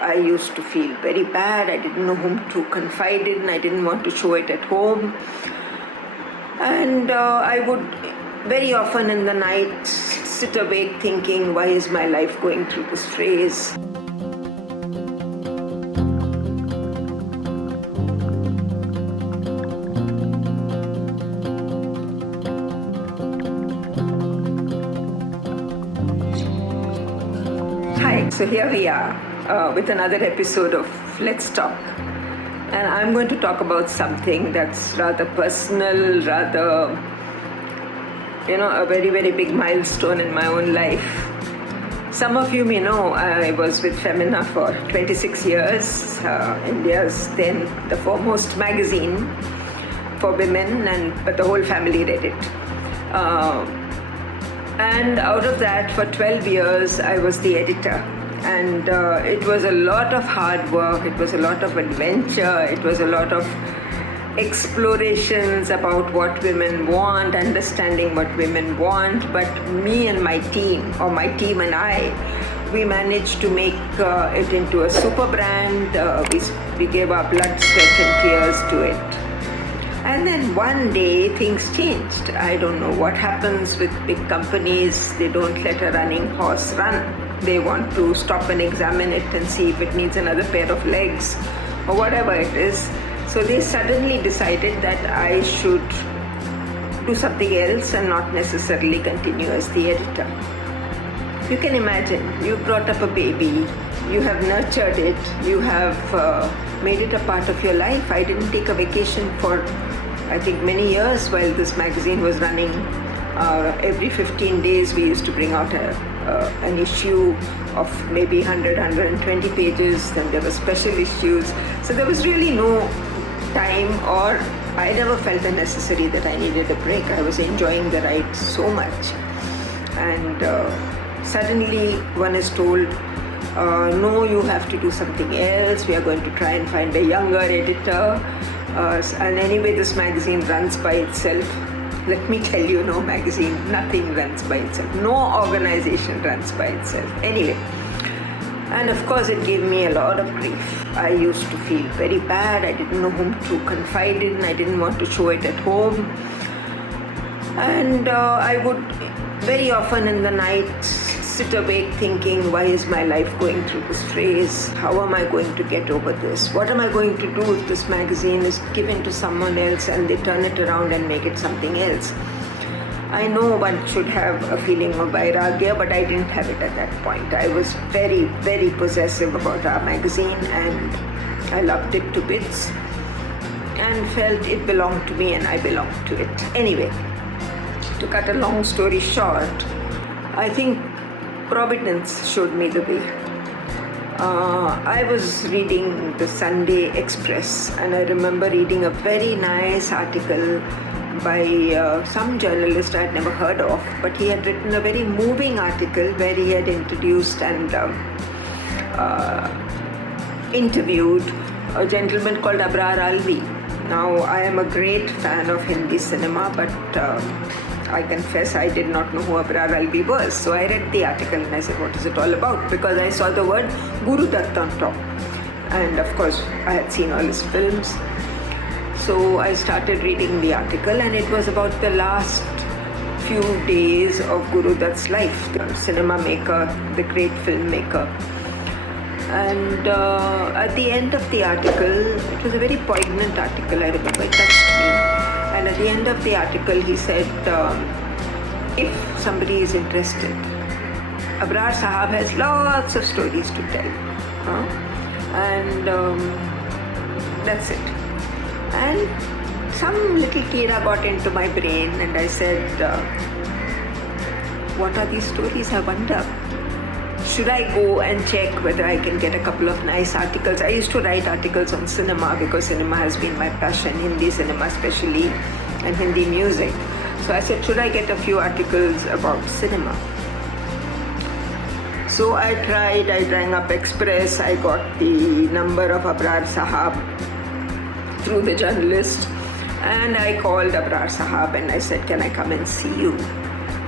I used to feel very bad. I didn't know whom to confide in. I didn't want to show it at home. And I would very often in the night sit awake thinking, why is my life going through this phase? Hi, so here we are with another episode of Let's Talk. And I'm going to talk about something that's rather personal, rather, a very, very big milestone in my own life. Some of you may know I was with Femina for 26 years, India's then the foremost magazine for women, but the whole family read it. And out of that, for 12 years, I was the editor. And it was a lot of hard work, it was a lot of adventure, it was a lot of explorations about what women want, understanding what women want. But me and my team, or my team and I, we managed to make it into a super brand. We gave our blood, sweat and tears to it. And then one day things changed. I don't know what happens with big companies. They don't let a running horse run. They want to stop and examine it and see if it needs another pair of legs or whatever it is. So they suddenly decided that I should do something else and not necessarily continue as the editor. You can imagine, you brought up a baby, you have nurtured it, you have made it a part of your life. I didn't take a vacation for, I think, many years while this magazine was running. Every 15 days we used to bring out an issue of maybe 100, 120 pages. Then there were special issues. So there was really no time, or I never felt the necessity that I needed a break. I was enjoying the ride so much. And suddenly one is told, no, you have to do something else. We are going to try and find a younger editor. And anyway, this magazine runs by itself. Let me tell you, no magazine, nothing runs by itself. No organization runs by itself. Anyway, and of course it gave me a lot of grief. I used to feel very bad. I didn't know whom to confide in. I didn't want to show it at home. And I would very often in the night sit awake thinking, why is my life going through this phase? How am I going to get over this? What am I going to do if this magazine is given to someone else and they turn it around and make it something else? I know one should have a feeling of vairagya, but I didn't have it at that point. I was very, very possessive about our magazine, and I loved it to bits and felt it belonged to me and I belonged to it. Anyway, to cut a long story short, I think Providence showed me the way. I was reading the Sunday Express, and I remember reading a very nice article by some journalist I had never heard of, but he had written a very moving article where he had introduced and interviewed a gentleman called Abrar Alvi. Now, I am a great fan of Hindi cinema, but I confess I did not know who Abrar Alvi was. So I read the article and I said, what is it all about? Because I saw the word Guru Dutt on top. And of course, I had seen all his films. So I started reading the article, and it was about the last few days of Guru Dutt's life, the cinema maker, the great filmmaker. And at the end of the article, it was a very poignant article, I remember, it touched me. And at the end of the article, he said, if somebody is interested, Abrar Sahab has lots of stories to tell. And that's it. And some little kira got into my brain, and I said, what are these stories, I wonder? Should I go and check whether I can get a couple of nice articles? I used to write articles on cinema because cinema has been my passion, Hindi cinema especially, and Hindi music. So I said, should I get a few articles about cinema? So I tried, I rang up Express, I got the number of Abrar Sahab through the journalist, and I called Abrar Sahab and I said, can I come and see you?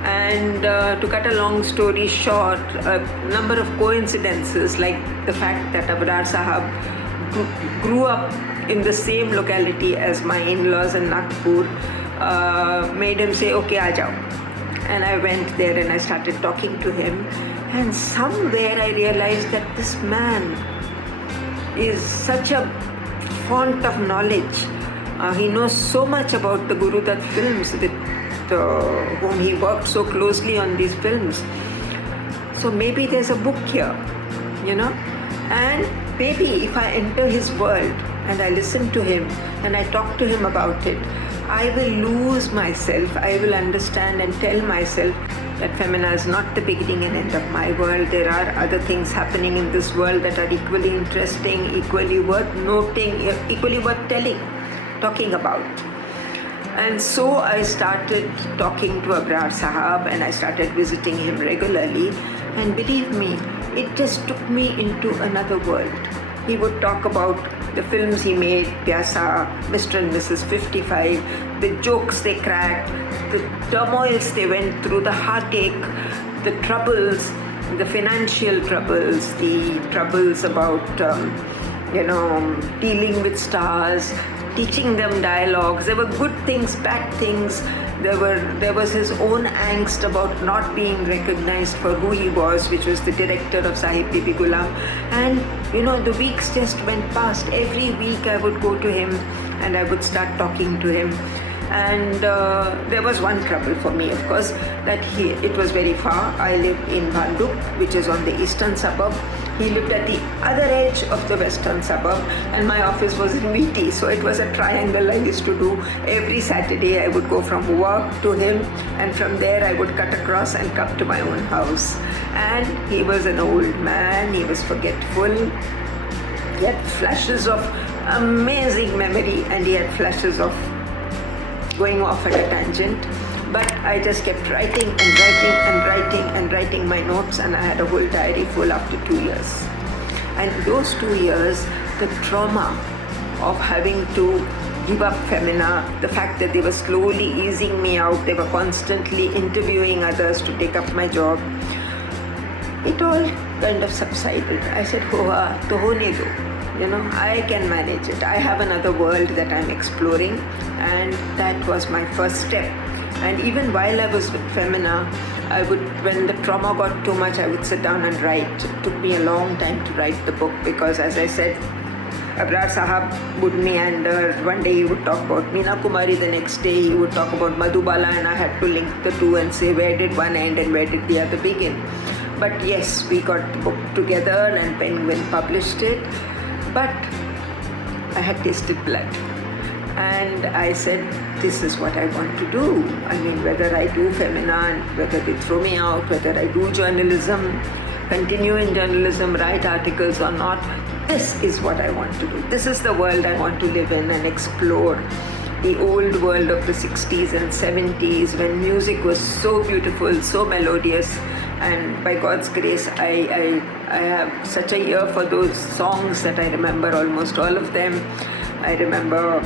And to cut a long story short, a number of coincidences, like the fact that Abrar Sahab grew up in the same locality as my in-laws in Nagpur, made him say, okay, aa jao. And I went there and I started talking to him. And somewhere I realized that this man is such a font of knowledge. He knows so much about the Guru Dutt films, with whom he worked so closely on these films. So maybe there's a book here, and maybe if I enter his world and I listen to him and I talk to him about it, I will lose myself. I will understand and tell myself that Femina is not the beginning and end of my world. There are other things happening in this world that are equally interesting, equally worth noting, equally worth talking about. And so I started talking to Abrar Sahab and I started visiting him regularly. And believe me, it just took me into another world. He would talk about the films he made, Pyasa, Mr. and Mrs. 55, the jokes they cracked, the turmoils they went through, the heartache, the troubles, the financial troubles, the troubles about, dealing with stars, teaching them dialogues. There were good things, bad things. There was his own angst about not being recognized for who he was, which was the director of Sahib Bibi Gulam. And the weeks just went past. Every week I would go to him and I would start talking to him. And there was one trouble for me, of course, that it was very far. I lived in Bhanduk, which is on the eastern suburb. He lived at the other edge of the western suburb, and my office was in Viti. So it was a triangle I used to do. Every Saturday I would go from work to him, and from there I would cut across and come to my own house. And he was an old man, he was forgetful. He had flashes of amazing memory, and he had flashes of going off at a tangent. But I just kept writing and writing my notes, and I had a whole diary full after 2 years. And those 2 years, the trauma of having to give up Femina, the fact that they were slowly easing me out, they were constantly interviewing others to take up my job, it all kind of subsided. I said, Hoa, to hone do. I can manage it. I have another world that I'm exploring, and that was my first step. And even while I was with Femina, when the trauma got too much, I would sit down and write. It took me a long time to write the book because, as I said, Abrar Sahab would meander. One day he would talk about Meena Kumari, the next day he would talk about Madhubala, and I had to link the two and say where did one end and where did the other begin. But yes, we got the book together and Penguin published it. But I had tasted blood. And I said, this is what I want to do. I mean, whether I do Femina, whether they throw me out, whether I do journalism, continue in journalism, write articles or not, this is what I want to do. This is the world I want to live in and explore. The old world of the 60s and 70s when music was so beautiful, so melodious. And by God's grace, I have such a ear for those songs that I remember almost all of them. I remember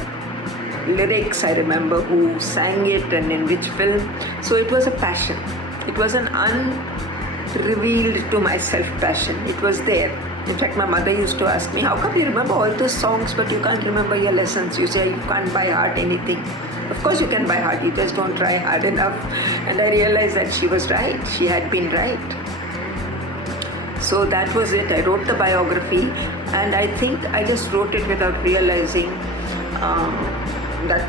lyrics, I remember who sang it and in which film. So it was a passion. It was an unrevealed to myself passion. It was there. In fact, my mother used to ask me, how come you remember all those songs but you can't remember your lessons? You say you can't by heart anything. Of course you can by heart, you just don't try hard enough. And I realized that she was right. She had been right. So that was it. I wrote the biography, and I think I just wrote it without realizing that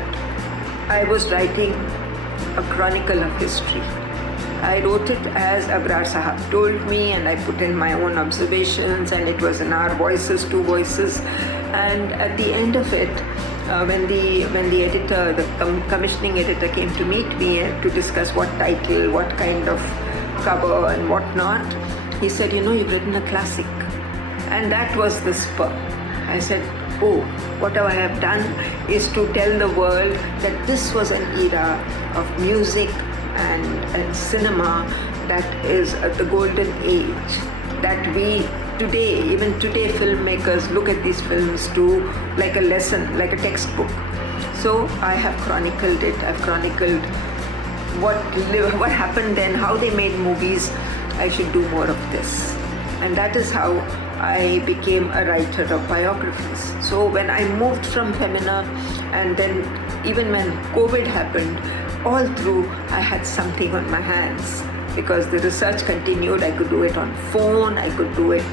I was writing a chronicle of history. I wrote it as Abrar Sahab told me, and I put in my own observations, and it was in our voices, two voices. And at the end of it, when the editor, the commissioning editor came to meet me to discuss what title, what kind of cover and what not, he said, you've written a classic. And that was the spur. I said, oh, what I have done is to tell the world that this was an era of music and cinema that is the golden age, that we today, even today, filmmakers look at these films too like a lesson, like a textbook. So I have chronicled it. I've chronicled what happened then, how they made movies. I should do more of this. And that is how I became a writer of biographies. So when I moved from Femina, and then even when COVID happened, all through I had something on my hands, because the research continued. I could do it on phone, I could do it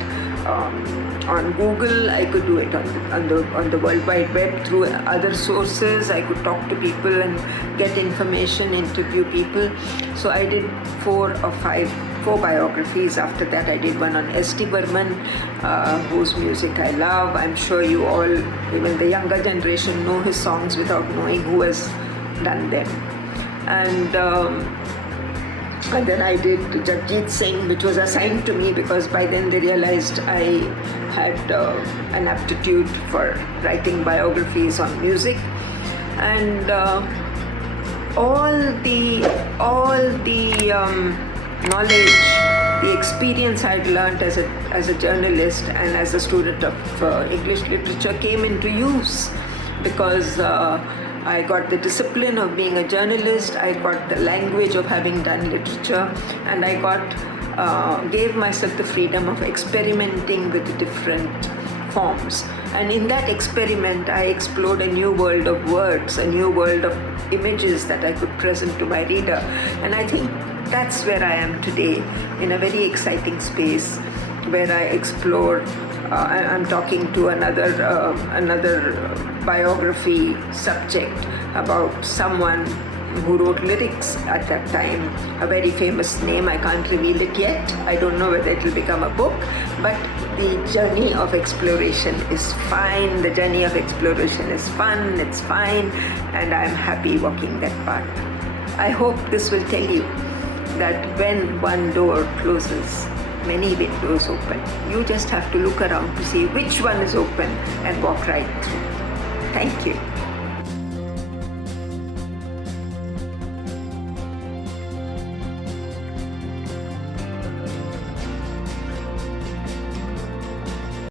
on Google, I could do it on the World Wide Web through other sources. I could talk to people and get information, interview people. So I did 4 biographies. After that I did one on S.T. Burman, whose music I love. I'm sure you all, even the younger generation, know his songs without knowing who has done them. And then I did Jagjit Singh, which was assigned to me because by then they realized I had an aptitude for writing biographies on music. And all the knowledge, the experience I'd learned as a journalist and as a student of English literature came into use, because I got the discipline of being a journalist, I got the language of having done literature, and I gave myself the freedom of experimenting with different forms. And in that experiment, I explored a new world of words, a new world of images that I could present to my reader. And I think that's where I am today, in a very exciting space where I explore. I'm talking to another biography subject about someone who wrote lyrics at that time, a very famous name. I can't reveal it yet. I don't know whether it will become a book, but the journey of exploration is fine. The journey of exploration is fun, it's fine, and I'm happy walking that path. I hope this will tell you that when one door closes, many windows open. You just have to look around to see which one is open and walk right through. Thank you.